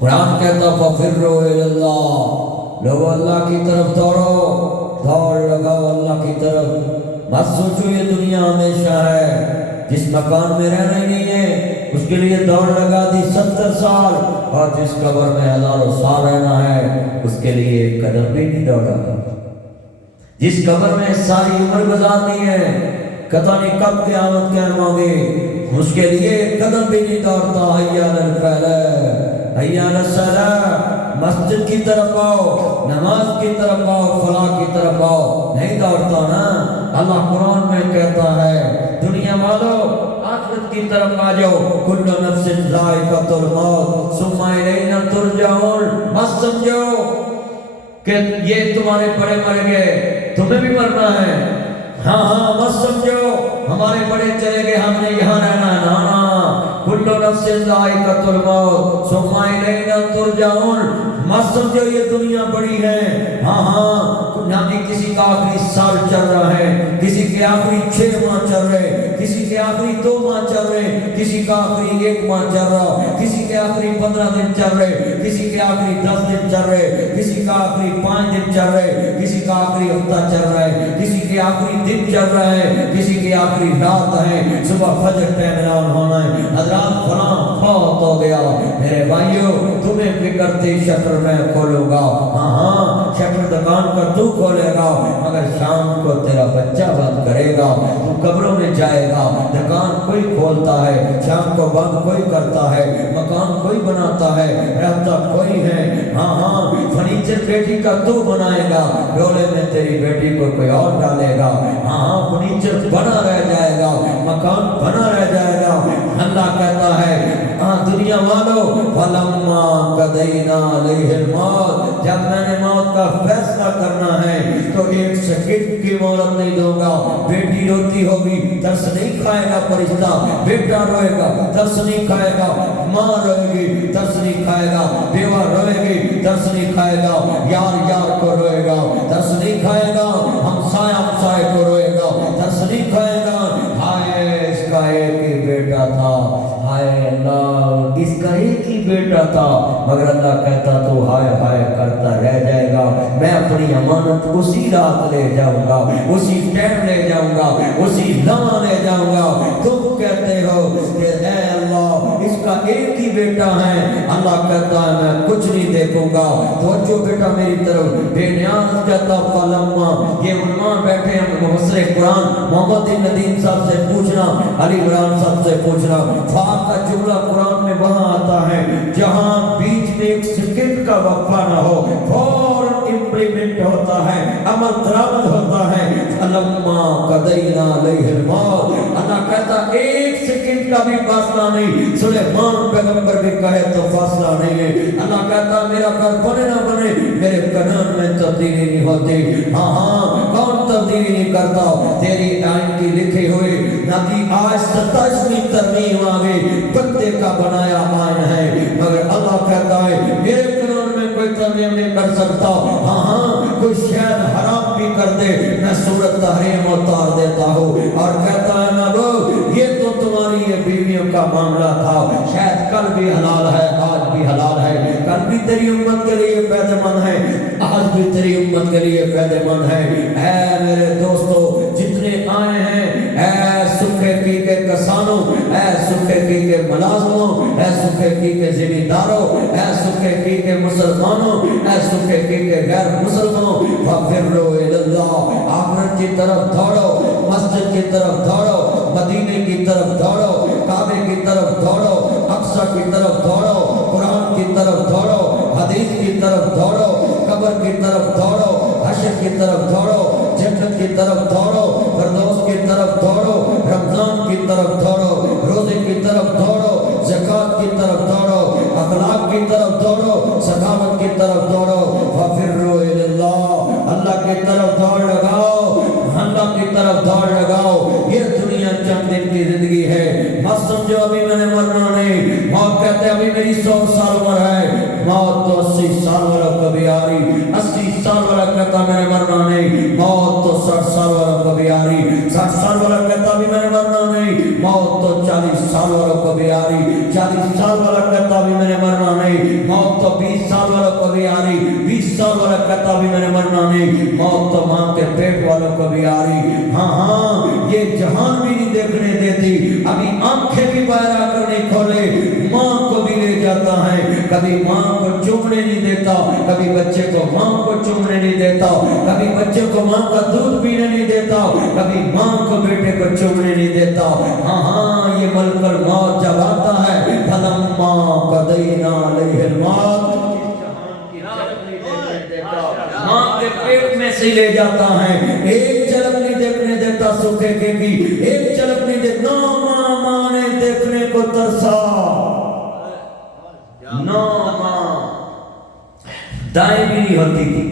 قرآن کہتا ففروا الی اللہ، لوگو اللہ کی طرف دوڑو، دوڑ لگاؤ اللہ کی طرف۔ مت سوچو یہ دنیا ہمیشہ ہے، جس مکان میں رہنا ہی نہیں ہے اس کے لیے دوڑ لگا دی 70 سال، اور جس قبر میں ہزاروں سال رہنا ہے اس کے لیے ایک قدم بھی نہیں دوڑا۔ جس قبر میں ساری عمر گزارنی ہے، پتہ نہیں کب قیامت قائم ہوگی، اس کے لیے ایک قدم بھی نہیں دوڑتا۔ حی علی الفلاح، حی علی الصلاۃ، مسجد کی طرف آؤ، نماز کی طرف آؤ، فلاح کی طرف آؤ، نہیں دوڑتا نا۔ اللہ قرآن میں کہتا ہے دنیا والو آخرت کی طرف آ جاؤ، کل نفس ذائقۃ الموت ثم الینا ترجعون۔ مت سمجھو کہ یہ تمہارے بڑے مر گئے تمہیں بھی مرنا ہے، ہاں ہاں مت سمجھو ہمارے بڑے چلے گئے ہم نے یہاں رہنا ہے، نا کل نفس ذائقۃ الموت ثم الینا ترجعون۔ مت سمجھو یہ دنیا بڑی ہے، ہاں ہاں نہ کسی کا آخری سال چل رہا ہے، کسی کے آخری 6 ماہ چل رہے، کسی کے آخری 2 ماہ چل رہے، کسی کا آخری 1 ماہ چل رہا، کسی کے آخری 15 دن چل رہے، کسی کے آخری 10 دن چل رہے، کسی کا آخری 5 دن چل رہے، کسی کا آخری ہفتہ چل رہا ہے، کسی کے آخری دن چل رہا ہے، کسی کے آخری رات ہے، صبح فجر پہ اعلان ہونا ہے حضرات فلاں فوت ہو گیا۔ میرے بھائیو تمہیں فکرتی شٹر میں کھولوں گا، ہاں ہاں شٹر دکان کا تو کھولے گا، مگر شام کو تیرا بچہ بند کرے گا، تو قبروں میں جائے گا۔ دکان کوئی کھولتا ہے، شام کو بند کوئی کرتا ہے، مکان کوئی بناتا ہے، رہتا کوئی ہے، ہاں ہاں فرنیچر بیٹی کا تو بنائے گا، ڈولے میں تیری بیٹی کو کوئی اور ڈالے گا، ہاں ہاں فرنیچر بنا رہ جائے گا، مکان بنا رہ جائے گا۔ اللہ کہتا ہے ہاں دنیا والو فلما قضینا علیہ الموت، جب میں نے موت کا فیصلہ کرنا ہے تو 1 سیکنڈ کی مہلت نہیں دوں گا۔ بیٹی روتی ہوگی ترس نہیں کھائے گا فرشتہ، بیٹا روئے گا ترس نہیں کھائے گا، ماں روئے گی ترس نہیں کھائے گا، بیوہ روئے گی ترس نہیں کھائے گا، یار یار کو روئے گا ترس نہیں کھائے گا، ہمسایہ ہمسائے کو روئے گا ترس نہیں کھائے گا۔ ہائے اس کا ایک ہی بیٹا تھا، ہائے اللہ اس کا ایک ہی بیٹا تھا، مگر اللہ کہتا تو ہائے ہائے کرتا رہ جائے گا، میں اپنی امانت اسی رات لے جاؤں گا، اسی ٹائم لے جاؤں گا، اسی لمحہ لے جاؤں گا۔ تم کہتے ہو کہ اے اللہ اس کا ایک ہی بیٹا ہے، اللہ کہتا ہے میں کچھ نہیں دیکھوں گا، توجہ بیٹا میری طرف، بے نیاز کہتا فلما، یہ علماء بیٹھے ہیں مفسر قرآن محمد ندیم صاحب سے پوچھنا، علی عمران صاحب سے پوچھنا، فا کا جملہ قرآن میں وہاں آتا ہے جہاں بیچ میں 1 سیکنڈ کا وقفہ نہ ہو، فوراً امپلیمنٹ ہوتا ہے، عمل درآمد ہوتا ہے۔ فلما قضینا علیہ الموت، اللہ کہتا 1 سیکنڈ کا بھی فاصلہ نہیں، سلیمان پیغمبر بھی کہے تو فاصلہ نہیں ہے۔ اللہ کہتا میرا گھر بنے نہ بنے میرے قانون میں تبدیلی نہیں ہوتی، ہاں ہاں کون تبدیلی نہیں کرتا؟ تیری آئین کی لکھی ہوئی نبی آج 27ویں ترمیم آ گئی، پتے کا بنایا آئین ہے، مگر اللہ کہتا ہے میرے قانون میں کوئی ترمیم نہیں کر سکتا، ہاں ہاں کوئی شاید حرام بھی کر دے میں سورت تحریم اتار دیتا ہوں، اور کہتا ہے نہ لوگ یہ تو تمہاری یہ بیویوں کا معاملہ تھا، شاید کل بھی حلال ہے آج بھی حلال ہے، کل بھی تیری امت کے لیے فائدہ مند ہے آج بھی تیری امت کے لیے فائدہ مند ہے۔ اے میرے دوستو جتنے آئے ہیں، اے سکھے کی کے کسانوں، اے سکھے کی کے ملازموں، اے سکھے کی کے زمینداروں، اے سکھے کی کے مسلمانوں، اے سکھے کی کے غیر مسلمانوں، ففروا الی اللہ، آخرت کی طرف دوڑو، مسجد کی طرف دوڑو، مدینے کی طرف دوڑو، کعبے کی طرف دوڑو، اقصی کی طرف دوڑو، قرآن کی طرف دوڑو، حدیث کی طرف دوڑو، قبر کی طرف دوڑو، حشر کی طرف دوڑو، جنت کی طرف دوڑو، فردوس کی طرف دوڑو، رمضان کی طرف دوڑو، روزے کی طرف دوڑو، زکوٰۃ کی طرف دوڑو، اخلاق کی طرف دوڑو، سخاوت کی طرف دوڑو، ففروا الی اللہ، اللہ کی طرف دوڑ لگاؤ، اللہ کی طرف دوڑ لگاؤ۔ یہ دنیا چند دن کی زندگی ہے، مت سمجھو ابھی میں نے مرنا نہیں، موت کہتے ہیں ابھی میری 100 سال عمر ہے، موت تو 80 سال والا کبھی آ رہی، 80 سال والا کہتا میں نے مرنا نہیں، موت تو 60 سال والا کبھی آ رہی، 60 سال والا کہتا بھی میں نے مرنا نہیں، موت تو 40 سال والا کبھی آ رہی، 40 سال والا کہتا بھی میں نے مرنا نہیں۔ नहीं, मौत तो 20 साल वालों को भी आ रही, 20 साल वाला कहता भी मैंने मरना नहीं, मौत तो माँ के पेट वालों को भी आ रही। हाँ हाँ, ये जहान भी नहीं देखने देती, अभी आंखें भी बाहर आकर नहीं खोले, माँ को भी ले जाता है, कभी माँ को चूमने नहीं देता, कभी बच्चे को माँ को चूमने नहीं देता, कभी बच्चे को माँ का दूध पीने नहीं देता, कभी माँ को बेटे को चूमने नहीं देता। हाँ हाँ, ये मलकल मौत जब आता है, फलम्मा क़दैना अलैहिल मौत, माँ के पेट में से ले जाता है, एक झलक नहीं देखने देता सूखे की, एक झलक नहीं देता, माँ ने देखने को तरसा, नो माँ दाएं भी नहीं होती थी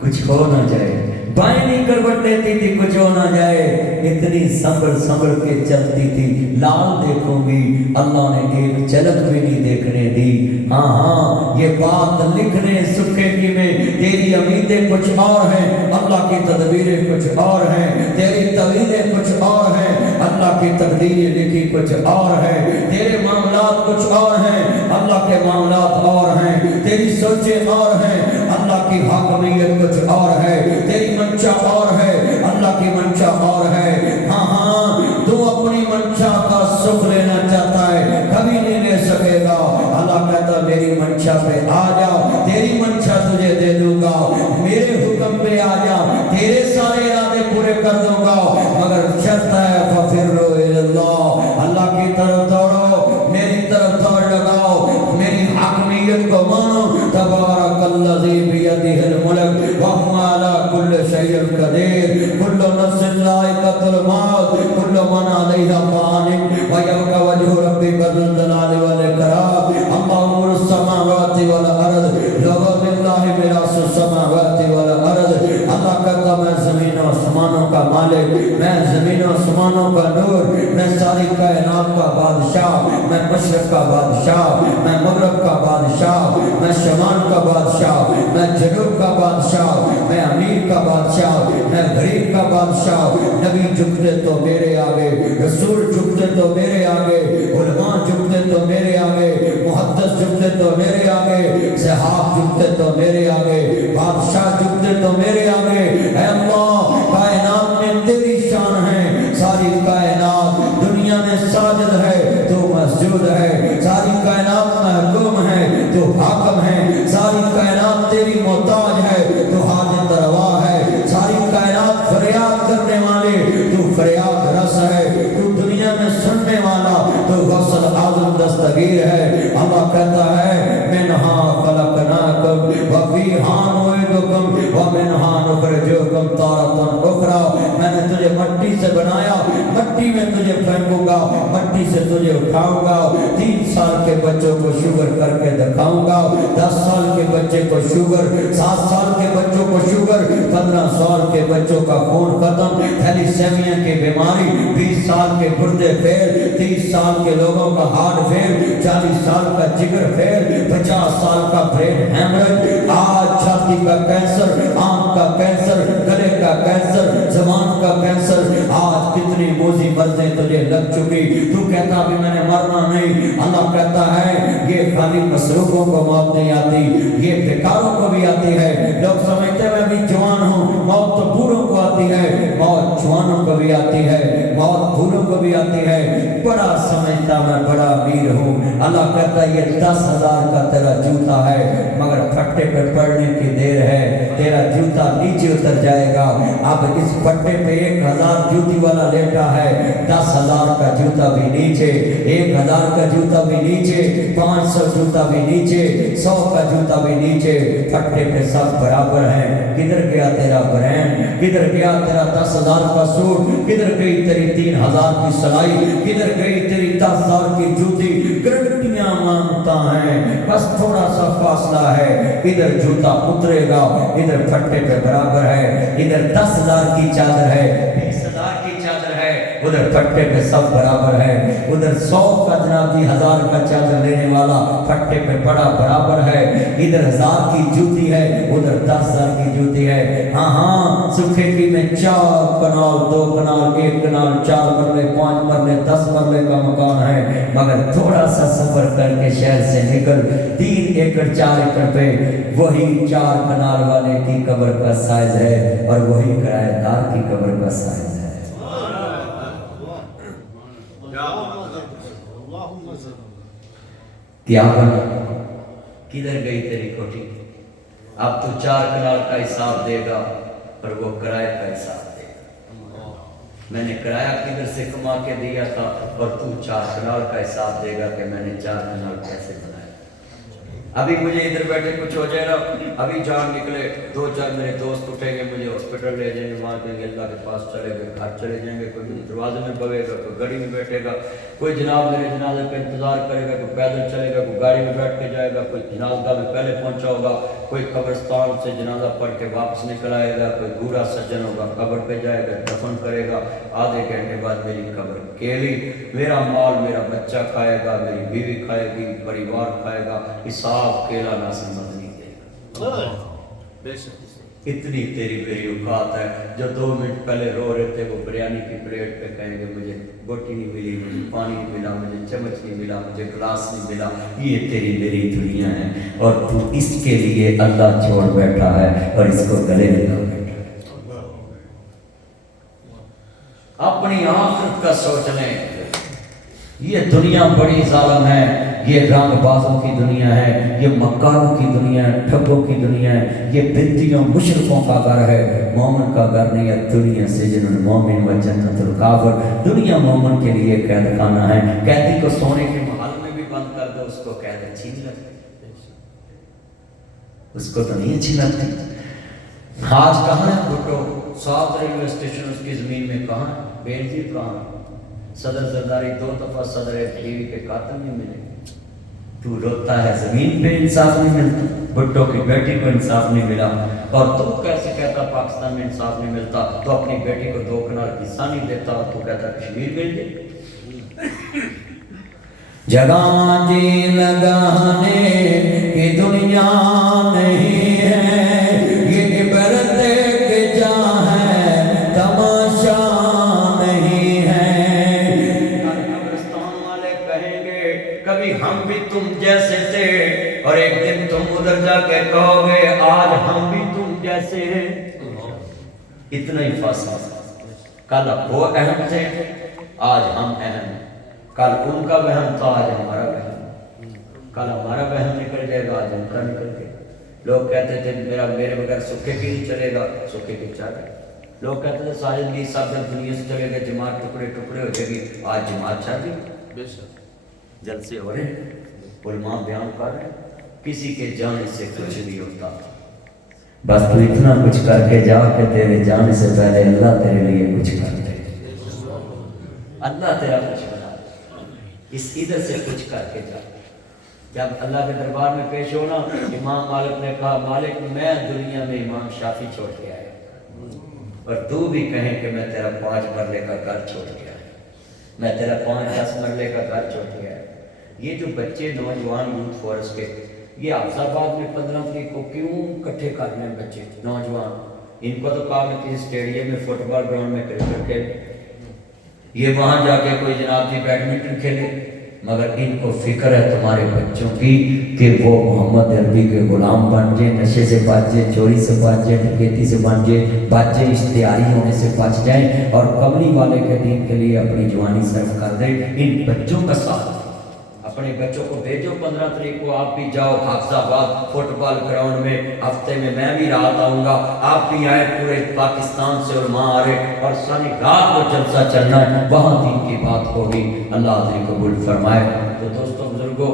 कुछ हो ना जाए, बाएं नहीं करवट लेती थी कुछ हो ना जाए, इतनी संभल संभल के चलती थी। लाल देखूंगी, अल्लाह ने एक झलक भी नहीं देखने दी। हाँ हाँ, ये बात लिखने सूखे की में, तेरी उम्मीदें कुछ और हैं, अल्लाह की तदबीरें कुछ और हैं, तेरी तवीरें कुछ और हैं, अल्लाह की तकदीरें लिखी कुछ और है, तेरे मामलात कुछ और हैं, अल्लाह के मामलात और हैं, तेरी सोचें और हैं, अल्लाह की हाकमियत कुछ और है, तेरी मंशा और है, अल्लाह की मंशा और है। हाँ हाँ, तू अपनी मंशा का सुख लेना चाहता है, कभी नहीं ले सकेगा। अल्लाह कहता मेरी मंशा पे आ जा, तेरी मंशा तुझे दे दूंगा, मेरे हुक्म पे आ जा, तेरे सारे इरादे पूरे कर दूंगा, मगर शर्त है फफिर्रू इलल्लाह, अल्लाह की तरफ दौड़ो, मेरी तरफ दौड़ लगाओ, मेरी हाकमियत को मानो। तबारकल्लज़ी बियदिहिल मुल्क व हुवा अला कुल्लि शैइन कदीर, कुल्लु नफ्सिन ज़ाइक़तुल मौत, कुल्लु मन अलैहा फ़ानिन व यबक़ा वजहु रब्बिका ज़ुल जलालि वल इकराम। अल्लाहु नूरुस समावाति वल अर्ज़, लहु बिल्लाहि मिरासुस समावाति वल अर्ज़। अल्लाह कहता मैं ज़मीन और आसमानों का मालिक, मैं ज़मीन और आसमानों का नूर, मैं सारी कायनात का बादशाह, मैं मशरक़ का बादशाह, मैं मगरब का बादशाह, मैं शमाल का बादशाह, मैं जनूब का बादशाह, मैं अमीर का बादशाह, मैं गरीब का बादशाह। नबी झुकते तो मेरे आगे, रसूल झुकते तो मेरे आगे, उलमा झुकते तो मेरे आगे, मुहद्दिस झुकते तो मेरे आगे, सहाब झुकते तो मेरे आगे, बादशाह झुकते तो मेरे आगे। ऐ अल्लाह, कायनात में तेरी शान है, सारी कायनात दुनिया में साजिद है, तू मस्जूद है, सारी कायनात महकूम है, तू हाकम है, सारी कायनात तेरी मोहताज है, तू हाजिर रवा है, सारी कायनात फरियाद करने वाले, तू फरियाद रस है, तू दुनिया में सुनने वाला, तू गौसल आज़म दस्तगीर है। अल्लाह कहता है मिन्हा खलक़नाकुम व फ़ीहा नुईदुकुम व मिन्हा नुख़रिजुकुम तारतन उख़रा। मैंने तुझे मट्टी से बनाया, मट्टी में तुझे फेंकूंगा, मट्टी से तुझे उठाऊंगा। 3 साल के बच्चों को शुगर करके दिखाऊंगा, 10 साल के बच्चे को शुगर, 7 साल के बच्चों को शुगर, 15 साल के बच्चों का खून खत्म, थैलीसेमिया की बीमारी, 20 साल के गुर्दे फेल, 30 साल के लोगों का हार्ट फेल, 40 साल का जिगर फेल, 50 साल का ब्रेन हेमरेज, आज छाती का कैंसर, आंख का कैंसर, गले का कैंसर, ज़बान का कैंसर, आज कितनी मोजी मर्ज़ें तुझे लग चुकी, तू कहता भी मैंने मरना नहीं। अल्लाह कहता है ये खाली मसरूफों को मौत नहीं आती, ये बेकारों को भी आती है। लोग समझते मैं भी जवान हूँ, मौत तो बूढ़ों को आती है, मौत जवानों को भी आती है, मौत बूढ़ों को भी आती है। बड़ा समझता मैं बड़ा अमीर हूँ। अल्लाह कहता है ये 10,000 का तेरा जूता है, मगर फट्टे पे पड़ने की देर है, तेरा जूता नीचे उतर जाएगा। अब इस फट्टे पे 1,000 जूती वाला लेटा है, 10,000 का जूता भी नीचे, 1,000 का जूता भी नीचे, 500 जूता भी नीचे, 100 का जूता भी नीचे, फट्टे पे सब बराबर हैं। किधर गया तेरा ब्रांड, किधर गया तेरा 10,000 का सूट, किधर गई तेरी 3,000 की सलाई, किधर गई तेरी 10,000 की जूती। गारंटियां मांगता है, बस थोड़ा सा फासला है, इधर जूता उतरेगा, इधर फट्टे पे बराबर है, इधर 10,000 की चादर है, 20,000 की चादर है, उधर फट्टे पे सब बराबर है, उधर 100 का जनाब जी 1,000 का चादर लेने वाला फट्टे पे बड़ा बराबर है, इधर 1,000 की जूती है, उधर 10,000 की जूती है। हाँ हाँ, सूखे की में 4 कनाल 2 कनाल 1 कनाल 4 मरले 5 मरले 10 मरले का मकान है, मगर थोड़ा सा सफर करके शहर से निकल 3 एकड़ 4 एकड़ पे वही 4 कनाल वाले की कब्र का साइज है और वही किराएदार की कब्र का साइज है। क्या बना, किधर गई तेरी कोठी? अब तू 4 कनाल का हिसाब देगा और वो किराए का हिसाब देगा। मैंने किराया किधर से कमा के दिया था और तू 4 कनाल का हिसाब देगा कि मैंने 4 कनाल कैसे बनाया। अभी मुझे इधर बैठे कुछ हो जाए ना, अभी जान निकले 2-4 मेरे दोस्त उठेंगे, मुझे हॉस्पिटल ले जाएंगे, वहाँ देंगे, अल्लाह के पास चले गए, घर चले जाएंगे, कोई दरवाजे में बगेगा, कोई गाड़ी में बैठेगा, कोई जनाब मेरे जनाजे का इंतजार करेगा, कोई पैदल चलेगा, कोई गाड़ी में बैठ के जाएगा, कोई जनाजा में पहले पहुंचा होगा, कोई कब्रिस्तान से जनाजा पढ़ के वापस निकल आएगा, कोई बूढ़ा सज्जन होगा कब्र पे जाएगा, दफन करेगा, आधे घंटे बाद मेरी कब्र केली, मेरा माल मेरा बच्चा खाएगा, मेरी बीवी खाएगी, परिवार खाएगा, हिसाब केला ना समझ नहीं देगा। इतनी तेरी मेरी औकात है। जो 2 मिनट पहले रो रहे थे वो बिरयानी की प्लेट पे कहेंगे मुझे बोटी नहीं मिली, मुझे पानी नहीं मिला, मुझे चम्मच नहीं मिला, मुझे गिलास नहीं मिला। ये तेरी मेरी दुनिया है और तू इसके लिए अल्लाह छोड़ बैठा है और इसको गले लगा बैठा है। अपनी आखिरत का सोच लें। ये दुनिया बड़ी जालिम है, ये रंगबाजों की दुनिया है, ये मक्कारों की दुनिया है, ठगों की दुनिया है, ये बिद्तियों मुशरिकों का घर है, मोमिन का घर नहीं है। दुनिया सिजनुल मोमिन व जन्नतुल काफिर, दुनिया मोमिन के लिए कैद खाना है। कैदी को सोने के महल में भी बंद कर दो, उसको कैद अच्छी नहीं लगती, उसको तो नहीं अच्छी लगती। आज कहाँ है भुट्टो? 7 रेलवे स्टेशन उसकी जमीन में कहाँ है? बेनजीर कहाँ है? सदर जरदारी 2 दफा सदर टीवी के कातिल नहीं मिले। तू रोता है जमीन पे इंसाफ नहीं मिलता, भुट्टो की बेटी को इंसाफ नहीं मिला और तू कैसे कहता पाकिस्तान में इंसाफ नहीं मिलता? तो अपनी बेटी को 2 कनाल हिस्सा नहीं देता और तू कहता कश्मीर मिल जाए। जगह जी लगाने की दुनिया नहीं है, ये इबरत के जा है तमाशा नहीं है। कब्रिस्तान वाले कहेंगे कभी हम भी तुम जैसे थे और एक दिन तुम उधर जाके कहोगे आज हम भी तुम जैसे हैं। इतना ही फासला। कल वो अहम थे, आज हम अहम हैं। कल उनका वहम था, आज हमारा वहम। कल हमारा वहम निकल जाएगा, आज उनका निकल गया। लोग कहते थे मेरे बगैर सूखे की नहीं चलेगा, सूखे की चाहे। लोग कहते थे साजिद की सब जब दुनिया से चले गए, जमात टुकड़े टुकड़े हो जाएगी, आज जमात छा गई। जलसे हो रहे, उलमा बयान कर रहे, किसी के जाने से कुछ नहीं होता। बस तू इतना कुछ करके जा कि तेरे जाने से पहले अल्लाह तेरे लिए कुछ कर दे। अल्लाह तेरा कुछ बना, इस इधर से कुछ करके जा। जब अल्लाह के दरबार में पेश होना, इमाम मालिक ने कहा मालिक मैं दुनिया में इमाम शाफी छोड़ के आया और तू भी कहें कि मैं तेरा 5 मरले का घर छोड़ के आया, मैं तेरा 5-10 मरले का घर छोड़ के आया। ये जो बच्चे नौजवान यूथ फोर्स के, ये हाफिजाबाद में 15 तारीख को क्यों इकट्ठे कर रहे हैं बच्चे नौजवान? इनको तो कहा मैं किसी स्टेडियम में फुटबॉल ग्राउंड में क्रिकेट खेले, ये वहाँ जाके कोई जनाब जी बैडमिंटन खेले, मगर इनको फिक्र है तुम्हारे बच्चों की कि वो मोहम्मद अरबी के गुलाम बन जाए, नशे से बच जाए, चोरी से बच जाए, डकैती से बच जाए, इश्तिहारी होने से बच जाए और कमली वाले के दीन के लिए अपनी जवानी सर्फ कर दे। इन बच्चों का साथ अपने बच्चों को भेजो। 15 तारीख को आप भी जाओ हाफिजाबाद फुटबॉल ग्राउंड में, हफ्ते में मैं भी रात आऊँगा, आप भी आए। पूरे पाकिस्तान से उलमा आ रहे और सारी रात को जलसा चलना है, वहाँ दीन की बात होगी। अल्लाह कबूल फरमाए। तो दोस्तों बुजुर्गों,